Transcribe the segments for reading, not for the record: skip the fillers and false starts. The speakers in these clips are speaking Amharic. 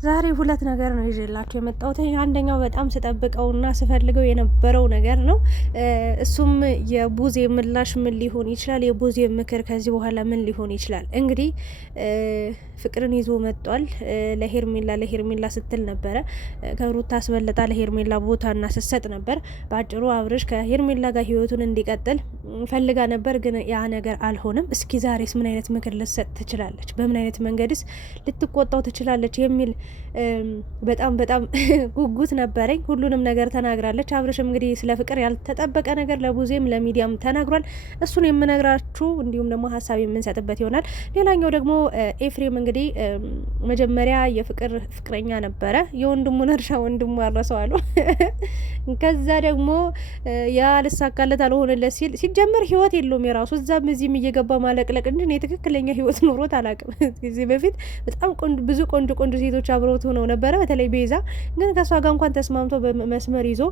ዛሬ ሁለት ነገር ነው ይዤላችሁ የመጣሁት። አንደኛው በጣም ስጠብቀውና ስፈልገው የነበረው ነገር ነው። እሱም የቡዜ ምላሽ ምን ሊሆን ይችላል፣ የቡዜ ምክር ከዚህ በኋላ ምን ሊሆን ይችላል። እንግዲህ ፍቅርን ይዞ መጧል። ለሄርሜላ ስትል ነበረ ከሩታ አስበልጣ ለሄርሜላ ቦታና ስትሰጥ ነበር። በአጭሩ አብርሽ ከሄርሜላ ጋር ህይወቱን እንዲቀጥል ፈልጋ ነበር፣ ግን ያ ነገር አልሆነም። እስኪ ዛሬስ ምን አይነት ምክር ልትሰጥ ትችላለች፣ በምን አይነት መንገድስ ልትቆጣው ትችላለች የሚል በጣም ጉጉት ነበረኝ። ሁሉንም ነገር ተናግራለች። አብርሽም እንግዲህ ስለ ፍቅር ያልተጠበቀ ነገር ለቡዜም ለሚዲያም ተናግሯል። እሱን የምነግራችሁ እንዲሁም ደግሞ ሀሳብ የምንሰጥበት ይሆናል። ሌላኛው ደግሞ ኤፍሬም እንግዲህ መጀመሪያ ፍቅረኛ ነበረ። የወንድሙን እርሻ ወንድሙ አረሰዋሉ። ከዛ ደግሞ ያልሳካለት አልሆነለት ሲል ሲጀመር ህይወት የለውም የራሱ እዛም እዚህም እየገባ ማለቅለቅ እንጂ የትክክለኛ ህይወት ኑሮት አላውቅም። ከዚህ በፊት በጣም ብዙ ቆንጆ ሴቶች አብረውት ሆነው ነበረ። በተለይ ቤዛ ግን ከሷ ጋር እንኳን ተስማምቶ በመስመር ይዞ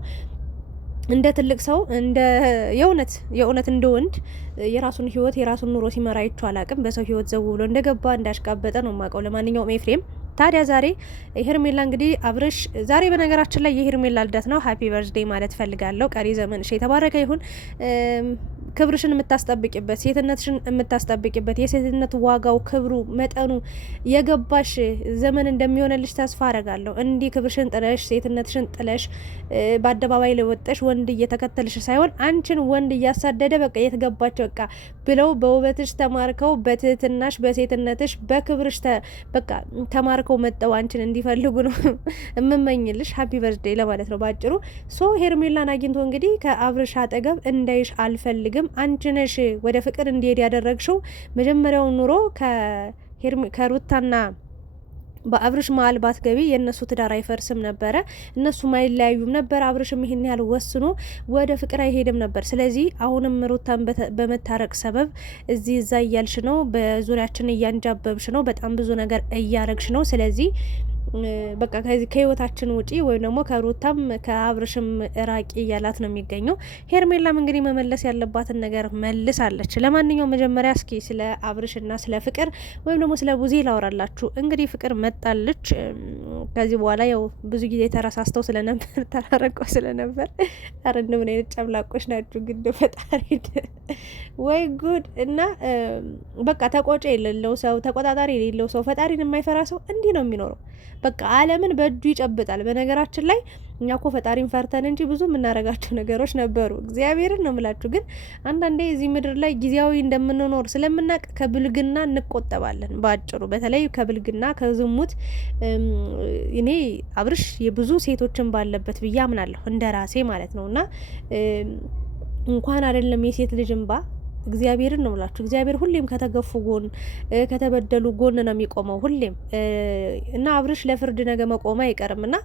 እንደ ትልቅ ሰው እንደ የእውነት እንደ ወንድ የራሱን ህይወት የራሱን ኑሮ ሲመራ አይቼው አላውቅም። በሰው ህይወት ዘው ብሎ እንደገባ እንዳሽቃበጠ ነው የማውቀው። ለማንኛውም ኤፍሬም ታዲያ ዛሬ ሄርሜላ እንግዲህ አብርሽ ዛሬ በነገራችን ላይ የሄርሜላ ልደት ነው። ሃፒ በርዝዴይ ማለት ፈልጋለሁ። ቀሪ ዘመንሽ የተባረከ ይሁን። ክብርሽን የምታስጠብቂበት፣ ሴትነትሽን የምታስጠብቂበት፣ የሴትነት ዋጋው ክብሩ መጠኑ የገባሽ ዘመን እንደሚሆንልሽ ተስፋ አረጋለሁ። እንዲህ ክብርሽን ጥለሽ ሴትነትሽን ጥለሽ በአደባባይ ላይ ወጠሽ ወንድ እየተከተልሽ ሳይሆን አንቺን ወንድ እያሳደደ በቃ የትገባች በቃ ብለው በውበትሽ ተማርከው በትህትናሽ በሴትነትሽ በክብርሽ በቃ ተማርከው መጠው አንቺን እንዲፈልጉ ነው የምመኝልሽ። ሀፒ በርዝዴይ ለማለት ነው ባጭሩ። ሶ ሄርሜላን አግኝቶ እንግዲህ ከአብርሽ አጠገብ እንዳይሽ አልፈልግም፣ አንቺ ነሽ ወደ ፍቅር እንዲሄድ ያደረግሽው። መጀመሪያው ኑሮ ከሩታና በአብርሽ መሀል ባትገቢ የእነሱ ትዳር አይፈርስም ነበረ፣ እነሱም አይለያዩም ነበር። አብርሽም ይሄን ያህል ወስኖ ወደ ፍቅር አይሄድም ነበር። ስለዚህ አሁንም ሩታን በመታረቅ ሰበብ እዚህ እዛ እያልሽ ነው፣ በዙሪያችን እያንጃበብሽ ነው፣ በጣም ብዙ ነገር እያረግሽ ነው። ስለዚህ በቃ ከህይወታችን ውጪ ወይም ደግሞ ከሩታም ከአብርሽም ራቂ እያላት ነው የሚገኘው። ሄርሜላም እንግዲህ መመለስ ያለባትን ነገር መልሳለች። ለማንኛውም መጀመሪያ እስኪ ስለ አብርሽና ስለ ፍቅር ወይም ደግሞ ስለ ቡዜ ላወራላችሁ። እንግዲህ ፍቅር መጣለች። ከዚህ በኋላ ያው ብዙ ጊዜ ተረሳስተው ስለነበር ተራረቀው ስለነበር አረ እንደምን አይነት ጨምላቆች ናችሁ ግን ፈጣሪ ወይ ጉድ። እና በቃ ተቆጪ የሌለው ሰው ተቆጣጣሪ የሌለው ሰው ፈጣሪን የማይፈራ ሰው እንዲህ ነው የሚኖረው። በቃ ዓለምን በእጁ ይጨብጣል። በነገራችን ላይ እኛ እኮ ፈጣሪን ፈርተን እንጂ ብዙ የምናረጋቸው ነገሮች ነበሩ። እግዚአብሔርን ነው የምላችሁ። ግን አንዳንዴ እዚህ ምድር ላይ ጊዜያዊ እንደምንኖር ስለምናቅ ከብልግና እንቆጠባለን። በአጭሩ በተለይ ከብልግና ከዝሙት እኔ አብርሽ የብዙ ሴቶችን ባለበት ብዬ አምናለሁ፣ እንደ ራሴ ማለት ነው። እና እንኳን አይደለም የሴት ልጅ እንባ እግዚአብሔርን ነው ብላችሁ እግዚአብሔር ሁሌም ከተገፉ ጎን ከተበደሉ ጎን ነው የሚቆመው ሁሌም። እና አብርሽ ለፍርድ ነገ መቆም አይቀርም እና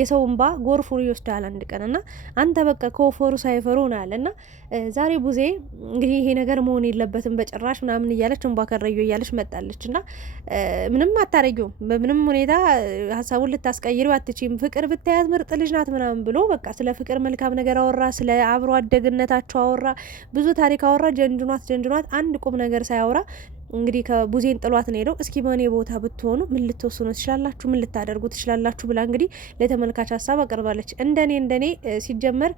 የሰው እንባ ጎርፉን ይወስዳል አንድ ቀን። እና አንተ በቃ ከወፈሩ ሳይፈሩ ናል። እና ዛሬ ቡዜ እንግዲህ ይሄ ነገር መሆን የለበትም በጭራሽ ምናምን እያለች እንባ ከረዩ እያለች መጣለች። እና ምንም አታረጊውም፣ በምንም ሁኔታ ሀሳቡን ልታስቀይሪው አትችም። ፍቅር ብታያት ምርጥ ልጅ ናት ምናምን ብሎ በቃ ስለ ፍቅር መልካም ነገር አወራ፣ ስለ አብሮ አደግነታቸው አወራ፣ ብዙ ታሪክ አወራ። ጀንጅኗት አንድ ቁም ነገር ሳያወራ እንግዲህ ከቡዜን ጥሏት ነው ሄደው። እስኪ በእኔ ቦታ ብትሆኑ ምን ልትወስኑ ትችላላችሁ? ምን ልታደርጉ ትችላላችሁ? ብላ እንግዲህ ለተመልካች ሀሳብ አቀርባለች። እንደኔ ሲጀመር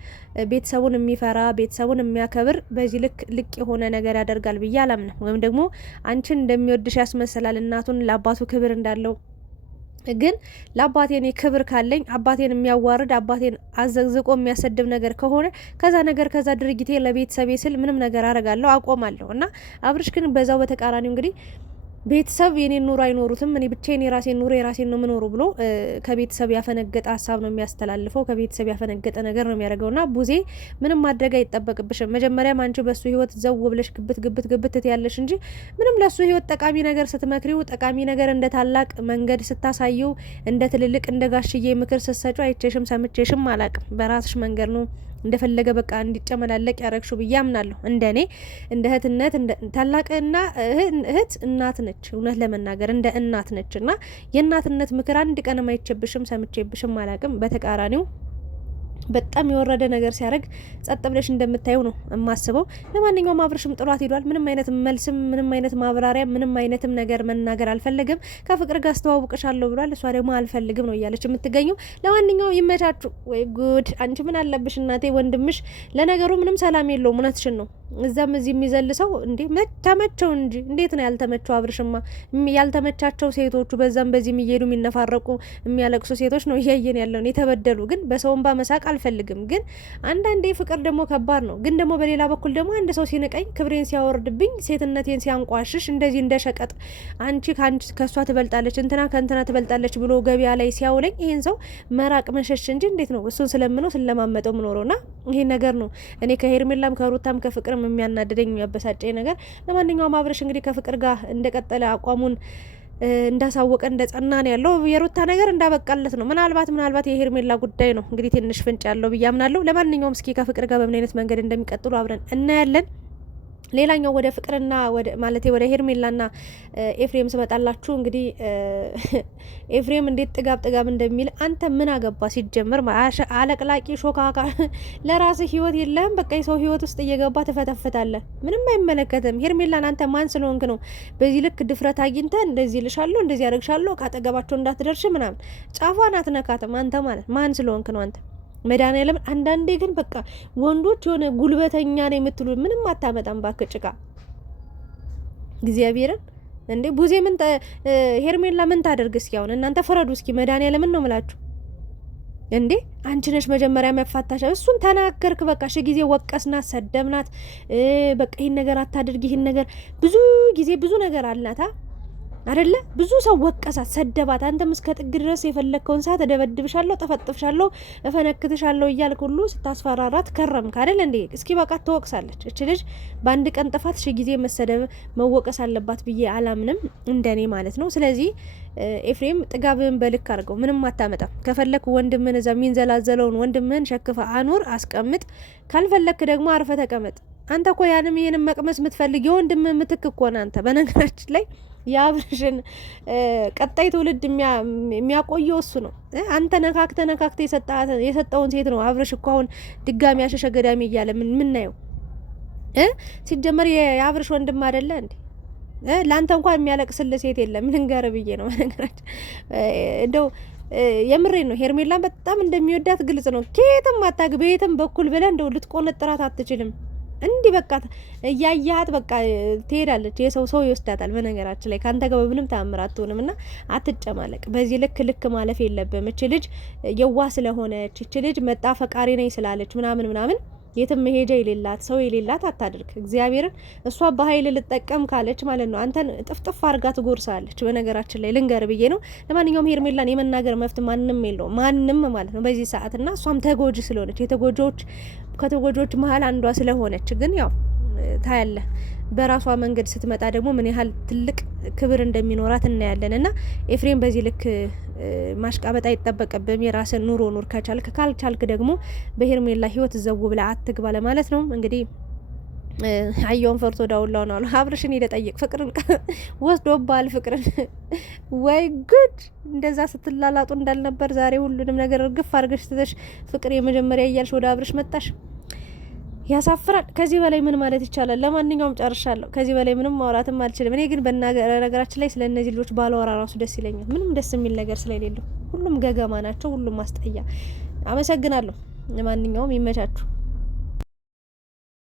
ቤተሰቡን የሚፈራ ቤተሰቡን የሚያከብር በዚህ ልቅ የሆነ ነገር ያደርጋል ብዬ አላምንም። ወይም ደግሞ አንቺን እንደሚወድሽ ያስመስላል። እናቱን ለአባቱ ክብር እንዳለው ግን ለአባቴ እኔ ክብር ካለኝ አባቴን የሚያዋርድ አባቴን አዘግዝቆ የሚያሰድብ ነገር ከሆነ ከዛ ድርጊቴ ለቤተሰቤ ስል ምንም ነገር አረጋለሁ፣ አቆማለሁ። እና አብርሽ ግን በዛው በተቃራኒው እንግዲህ ቤተሰብ የኔን ኑሮ አይኖሩትም፣ እኔ ብቻዬን የራሴን ኑሮ የራሴን ነው የምኖሩ ብሎ ከቤተሰብ ያፈነገጠ ሀሳብ ነው የሚያስተላልፈው። ከቤተሰብ ያፈነገጠ ነገር ነው የሚያደርገውና ቡዜ ምንም ማድረግ አይጠበቅብሽም። መጀመሪያም አንቺ በሱ ህይወት ዘው ብለሽ ግብት ያለሽ እንጂ ምንም ለሱ ህይወት ጠቃሚ ነገር ስትመክሪው፣ ጠቃሚ ነገር እንደ ታላቅ መንገድ ስታሳየው፣ እንደ ትልልቅ እንደ ጋሽዬ ምክር ስትሰጩ አይቼሽም ሰምቼሽም አላቅም። በራስሽ መንገድ ነው እንደፈለገ በቃ እንዲጨመላለቅ ያረግሽው ብዬ አምናለሁ። እንደኔ እንደ እህትነት ታላቅና እህት እናት ነች። እውነት ለመናገር እንደ እናት ነች እና የእናትነት ምክር አንድ ቀን አይቼብሽም ሰምቼብሽም አላቅም። በተቃራኒው በጣም የወረደ ነገር ሲያደርግ ጸጥ ብለሽ እንደምታየው ነው የማስበው። ለማንኛውም አብርሽም ጥሏት ሄዷል። ምንም አይነት መልስም ምንም አይነት ማብራሪያ ምንም አይነትም ነገር መናገር አልፈለግም። ከፍቅር ጋር አስተዋውቅሻለሁ ብሏል። እሷ ደግሞ አልፈልግም ነው እያለች የምትገኘው። ለማንኛውም ይመቻችሁ። ወይ ጉድ! አንቺ ምን አለብሽ እናቴ። ወንድምሽ ለነገሩ ምንም ሰላም የለውም። እውነትሽን ነው። እዛም እዚህ የሚዘልሰው እንዴ ተመቸው እንጂ እንዴት ነው ያልተመቸው? አብርሽማ ያልተመቻቸው ሴቶቹ በዛም በዚህ የሚሄዱ የሚነፋረቁ የሚያለቅሱ ሴቶች ነው እያየን ያለውን። የተበደሉ ግን በሰውን ባመሳቅ አልፈልግም። ግን አንዳንዴ ፍቅር ደግሞ ከባድ ነው። ግን ደግሞ በሌላ በኩል ደግሞ አንድ ሰው ሲንቀኝ፣ ክብሬን ሲያወርድብኝ፣ ሴትነቴን ሲያንቋሽሽ እንደዚህ እንደ ሸቀጥ አንቺ ከእሷ ትበልጣለች እንትና ከእንትና ትበልጣለች ብሎ ገበያ ላይ ሲያውለኝ ይሄን ሰው መራቅ መሸሽ እንጂ እንዴት ነው እሱን ስለምነው ስለማመጠው ምኖረው ና ይሄ ነገር ነው እኔ ከሄርሜላም ከሩታም ከፍቅርም የሚያናድደኝ የሚያበሳጨኝ ነገር። ለማንኛውም አብርሽ እንግዲህ ከፍቅር ጋር እንደቀጠለ አቋሙን እንዳሳወቀ እንደጸና ነው ያለው። የሩታ ነገር እንዳበቃለት ነው። ምናልባት የሄርሜላ ጉዳይ ነው እንግዲህ ትንሽ ፍንጭ ያለው ብዬ አምናለሁ። ለማንኛውም እስኪ ከፍቅር ጋር በምን አይነት መንገድ እንደሚቀጥሉ አብረን እናያለን። ሌላኛው ወደ ፍቅርና ወደ ሄርሜላና ኤፍሬም ስመጣላችሁ እንግዲህ ኤፍሬም እንዴት ጥጋብ እንደሚል አንተ ምን አገባ ሲጀምር አለቅላቂ ሾካካ ለራስህ ህይወት የለም። በቃ የሰው ህይወት ውስጥ እየገባ ትፈተፍታለህ። ምንም አይመለከትም። ሄርሜላን አንተ ማን ስለሆንክ ነው በዚህ ልክ ድፍረት አግኝተ እንደዚህ ልሻለሁ እንደዚህ ያደርግሻለሁ ካጠገባቸው እንዳትደርሽ ምናምን ጫፏን አትነካትም። አንተ ማለት ማን ስለሆንክ ነው አንተ? መድኃኒዓለም አንዳንዴ ግን በቃ ወንዶች የሆነ ጉልበተኛ ነው የምትሉ ምንም አታመጣም። ባክ ጭቃ እግዚአብሔርን እንዴ ቡዜ ምን ሄርሜላ ምን ታደርግ? እስኪ አሁን እናንተ ፍረዱ እስኪ። መድኃኒዓለም ነው ምላችሁ እንዴ አንቺ ነሽ መጀመሪያ የሚያፋታሽ። እሱን ተናገርክ በቃ ሺ ጊዜ ወቀስናት፣ ሰደብናት። በቃ ይሄን ነገር አታድርጊ፣ ይሄን ነገር ብዙ ጊዜ ብዙ ነገር አልናታ አይደለ? ብዙ ሰው ወቀሳት፣ ሰደባት። አንተም እስከ ጥግ ድረስ የፈለግከውን ሰዓት እደበድብሻለሁ፣ ጠፈጥፍሻለሁ፣ እፈነክትሻለሁ እያልክ ሁሉ ስታስፈራራት ከረምክ አይደል እንዴ? እስኪ በቃ ትወቅሳለች እች ልጅ። በአንድ ቀን ጥፋት ሺ ጊዜ መሰደብ መወቀስ አለባት ብዬ አላምንም፣ እንደኔ ማለት ነው። ስለዚህ ኤፍሬም ጥጋብህን በልክ አድርገው፣ ምንም አታመጣም። ከፈለክ ወንድምህን እዛ የሚንዘላዘለውን ወንድምህን ሸክፈ አኑር፣ አስቀምጥ። ካልፈለክ ደግሞ አርፈ ተቀመጥ። አንተ እኮ ያንም ይሄንም መቅመስ የምትፈልግ የወንድምህ ምትክ እኮ ነህ አንተ። በነገራችን ላይ የአብርሽን ቀጣይ ትውልድ የሚያቆየው እሱ ነው። አንተ ነካክተ የሰጠውን ሴት ነው አብርሽ እኮ አሁን ድጋሚ አሸሸ ገዳሚ እያለ ምናየው። ሲጀመር የአብርሽ ወንድም አይደለ እንዴ? ለአንተ እንኳን የሚያለቅስልህ ሴት የለም። ልንገርህ ብዬ ነው። በነገራችን እንደው የምሬን ነው። ሄርሜላን በጣም እንደሚወዳት ግልጽ ነው። ከየትም አታግብ በየትም በኩል ብለህ እንደው ልትቆነጥራት አትችልም። እንዲህ በቃ እያያት በቃ ትሄዳለች። የሰው ሰው ይወስዳታል። በነገራችን ላይ ካንተ ጋር በምንም ተአምር አትሆንም እና አትጨማለቅ። በዚህ ልክ ማለፍ የለብም። እች ልጅ የዋህ ስለሆነች እች ልጅ መጣ ፈቃሪ ነኝ ስላለች ምናምን የትም መሄጃ የሌላት ሰው የሌላት አታድርግ። እግዚአብሔርን እሷ በኃይል ልጠቀም ካለች ማለት ነው አንተን ጥፍጥፍ አድርጋ ትጎርሳለች። በነገራችን ላይ ልንገር ብዬ ነው። ለማንኛውም ሄርሜላን የመናገር መብት ማንም የለው ማንም ማለት ነው በዚህ ሰዓት እና እሷም ተጎጂ ስለሆነች ከተጎጆች መሀል አንዷ ስለሆነች ግን ያው ታያለ በራሷ መንገድ ስትመጣ ደግሞ ምን ያህል ትልቅ ክብር እንደሚኖራት እናያለን። እና ኤፍሬም በዚህ ልክ ማሽቃበጥ አይጠበቅብም። የራስን ኑሮ ኑር ከቻልክ፣ ካልቻልክ ደግሞ በሄርሜላ ህይወት ዘው ብላ አትግባ ለማለት ነው። እንግዲህ አየውን ፈርቶ ዳውላውን አሉ። አብርሽን ሄደ ጠይቅ፣ ፍቅርን ወስዶባል። ፍቅርን ወይ ጉድ! እንደዛ ስትላላጡ እንዳልነበር ዛሬ ሁሉንም ነገር እርግፍ አድርገሽ ትተሽ ፍቅር የመጀመሪያ እያልሽ ወደ አብርሽ መጣሽ። ያሳፍራል። ከዚህ በላይ ምን ማለት ይቻላል? ለማንኛውም ጨርሻለሁ። ከዚህ በላይ ምንም ማውራትም አልችልም። እኔ ግን በነገራችን ላይ ስለ እነዚህ ልጆች ባለወራ ራሱ ደስ ይለኛል። ምንም ደስ የሚል ነገር ስለሌለው ሁሉም ገገማ ናቸው። ሁሉም ማስጠያ። አመሰግናለሁ። ለማንኛውም ይመቻችሁ።